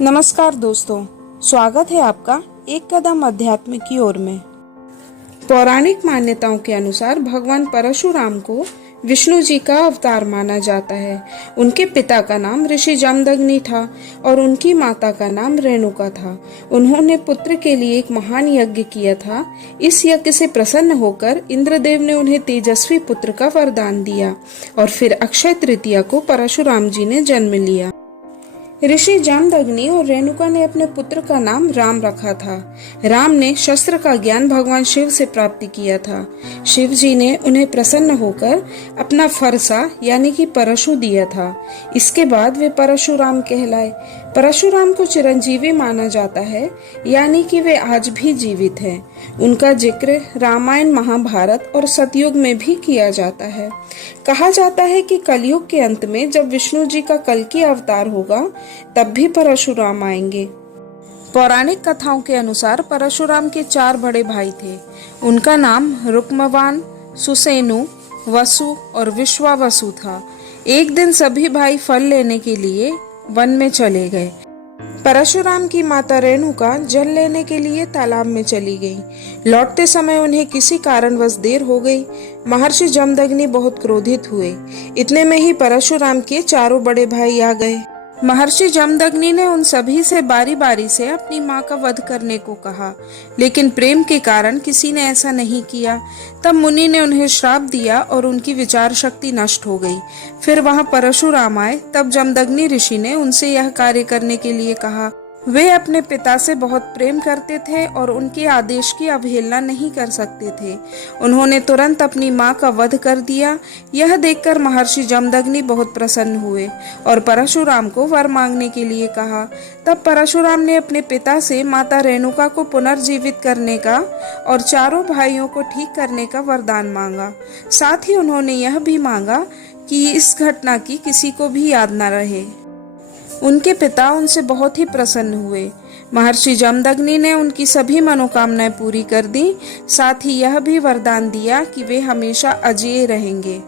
नमस्कार दोस्तों, स्वागत है आपका एक कदम अध्यात्म की ओर में। पौराणिक मान्यताओं के अनुसार भगवान परशुराम को विष्णु जी का अवतार माना जाता है। उनके पिता का नाम ऋषि जमदग्नि था और उनकी माता का नाम रेणुका था। उन्होंने पुत्र के लिए एक महान यज्ञ किया था। इस यज्ञ से प्रसन्न होकर इंद्रदेव ने उन्हें तेजस्वी पुत्र का वरदान दिया और फिर अक्षय तृतीया को परशुराम जी ने जन्म लिया। ऋषि जमदग्नि और रेणुका ने अपने पुत्र का नाम राम रखा था। राम ने शस्त्र का ज्ञान भगवान शिव से प्राप्त किया था। शिव जी ने उन्हें प्रसन्न होकर अपना फरसा यानी कि परशु दिया था। इसके बाद वे परशुराम कहलाए। परशुराम को चिरंजीवी माना जाता है, यानी कि वे आज भी जीवित हैं। उनका जिक्र रामायण, महाभारत और सतयुग में भी किया जाता है। कहा जाता है कि कलयुग के अंत में जब विष्णु जी का कल्कि अवतार होगा, तब भी परशुराम आएंगे। पौराणिक कथाओं के अनुसार परशुराम के 4 बड़े भाई थे। उनका नाम रुक्मवान, सुसेनु, वसु और विश्वावसु था। एक दिन सभी भाई फल लेने के लिए वन में चले गए। परशुराम की माता रेणुका जल लेने के लिए तालाब में चली गई। लौटते समय उन्हें किसी कारणवश देर हो गई। महर्षि जमदग्नि बहुत क्रोधित हुए। इतने में ही परशुराम के 4 बड़े भाई आ गए। महर्षि जमदग्नि ने उन सभी से बारी बारी से अपनी मां का वध करने को कहा, लेकिन प्रेम के कारण किसी ने ऐसा नहीं किया। तब मुनि ने उन्हें श्राप दिया और उनकी विचार शक्ति नष्ट हो गई। फिर वहां परशुराम आए। तब जमदग्नि ऋषि ने उनसे यह कार्य करने के लिए कहा। वे अपने पिता से बहुत प्रेम करते थे और उनके आदेश की अवहेलना नहीं कर सकते थे। उन्होंने तुरंत अपनी मां का वध कर दिया। यह देखकर महर्षि जमदग्नि बहुत प्रसन्न हुए और परशुराम को वर मांगने के लिए कहा। तब परशुराम ने अपने पिता से माता रेणुका को पुनर्जीवित करने का और 4 भाइयों को ठीक करने का वरदान मांगा। साथ ही उन्होंने यह भी मांगा कि इस घटना की किसी को भी याद न रहे। उनके पिता उनसे बहुत ही प्रसन्न हुए। महर्षि जमदग्नि ने उनकी सभी मनोकामनाएं पूरी कर दी। साथ ही यह भी वरदान दिया कि वे हमेशा अजेय रहेंगे।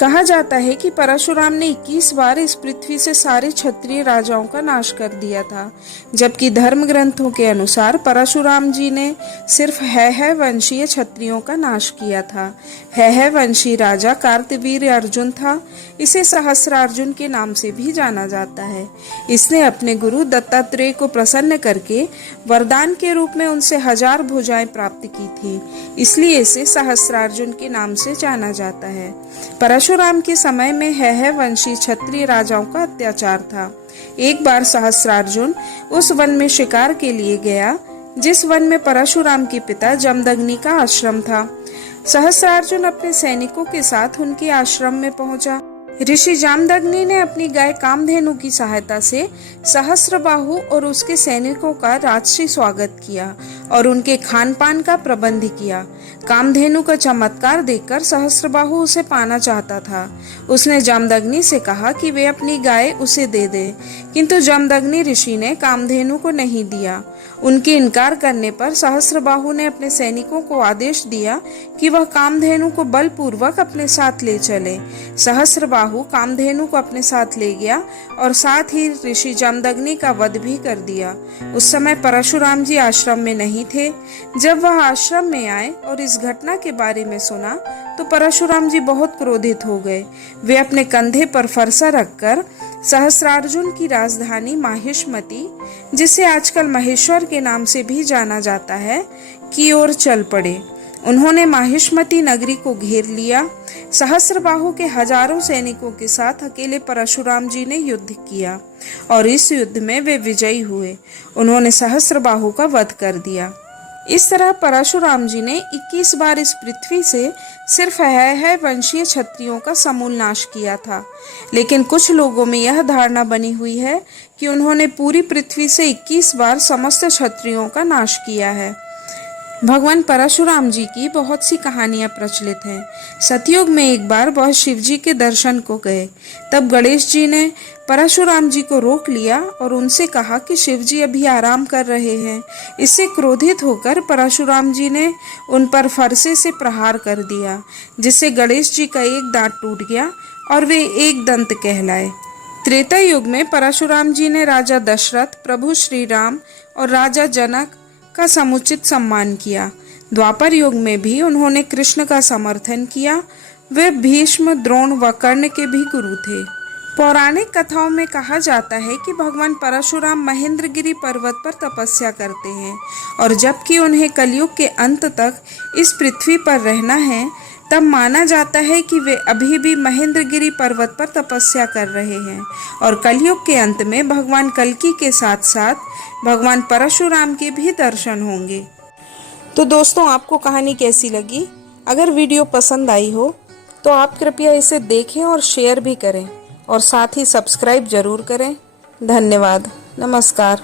कहा जाता है कि परशुराम ने 21 बार इस पृथ्वी से सारे क्षत्रिय राजाओं का नाश कर दिया था, जबकि धर्म ग्रंथों के अनुसार परशुराम जी ने सिर्फ हैहय वंशीय क्षत्रियों का नाश किया था। हैहय वंशी राजा कार्तवीर्य अर्जुन था। इसे सहस्रार्जुन के नाम से भी जाना जाता है। इसने अपने गुरु दत्तात्रेय को प्रसन्न करके वरदान के रूप में उनसे 1000 भुजाएं प्राप्त की थी, इसलिए इसे सहस्रार्जुन के नाम से जाना जाता है। परशुराम के समय में हैहय वंशी क्षत्रिय राजाओं का अत्याचार था। एक बार सहस्रार्जुन उस वन में शिकार के लिए गया जिस वन में परशुराम के पिता जमदग्नि का आश्रम था। सहस्रार्जुन अपने सैनिकों के साथ उनके आश्रम में पहुंचा। ऋषि जमदग्नि ने अपनी गाय कामधेनु की सहायता से सहस्रबाहु और उसके सैनिकों का राजसी स्वागत किया और उनके खान पान का प्रबंध किया। कामधेनु का चमत्कार देखकर सहस्रबाहु उसे पाना चाहता था। उसने जमदग्नि से कहा कि वे अपनी गाय उसे दे दे, किंतु जमदग्नि ऋषि ने कामधेनु को नहीं दिया। उनके इनकार करने पर सहस्रबाहु ने अपने सैनिकों को आदेश दिया कि वह कामधेनु को बलपूर्वक अपने साथ ले चले। सहस्रबाहु कामधेनु को अपने साथ ले गया और साथ ही ऋषि जमदग्नि का वध भी कर दिया। उस समय परशुराम जी आश्रम में नहीं थे। जब वह आश्रम में आए और इस घटना के बारे में सुना तो परशुराम जी बहुत क्रोधित हो गए। वे अपने कंधे पर फरसा रखकर सहस्रार्जुन की राजधानी माहिष्मति, जिसे आजकल महेश्वर के नाम से भी जाना जाता है, की ओर चल पड़े। उन्होंने माहिष्मति नगरी को घेर लिया। सहस्रबाहु के हजारों सैनिकों के साथ अकेले परशुराम जी ने युद्ध किया और इस युद्ध में वे विजयी हुए। उन्होंने सहस्रबाहु का वध कर दिया। इस तरह परशुराम जी ने 21 बार इस पृथ्वी से सिर्फ हैहय वंशीय क्षत्रियों का समूल नाश किया था। लेकिन कुछ लोगों में यह धारणा बनी हुई है कि उन्होंने पूरी पृथ्वी से 21 बार समस्त क्षत्रियों का नाश किया है। भगवान परशुराम जी की बहुत सी कहानियां प्रचलित हैं। सतयुग में एक बार वह शिव जी के दर्शन को गए। तब गणेश जी ने परशुराम जी को रोक लिया और उनसे कहा कि शिव जी अभी आराम कर रहे हैं। इससे क्रोधित होकर परशुराम जी ने उन पर फरसे से प्रहार कर दिया, जिससे गणेश जी का एक दांत टूट गया और वे एक दंत कहलाए। त्रेता युग में परशुराम जी ने राजा दशरथ, प्रभु श्री राम और राजा जनक का समुचित सम्मान किया। द्वापर युग में भी उन्होंने कृष्ण का समर्थन किया। वे भीष्म, द्रोण व कर्ण के भी गुरु थे। पौराणिक कथाओं में कहा जाता है कि भगवान परशुराम महेंद्रगिरी पर्वत पर तपस्या करते हैं और जबकि उन्हें कलयुग के अंत तक इस पृथ्वी पर रहना है, तब माना जाता है कि वे अभी भी महेंद्रगिरी पर्वत पर तपस्या कर रहे हैं और कलयुग के अंत में भगवान कल्कि के साथ साथ भगवान परशुराम के भी दर्शन होंगे। तो दोस्तों, आपको कहानी कैसी लगी? अगर वीडियो पसंद आई हो तो आप कृपया इसे देखें और शेयर भी करें और साथ ही सब्सक्राइब जरूर करें। धन्यवाद। नमस्कार।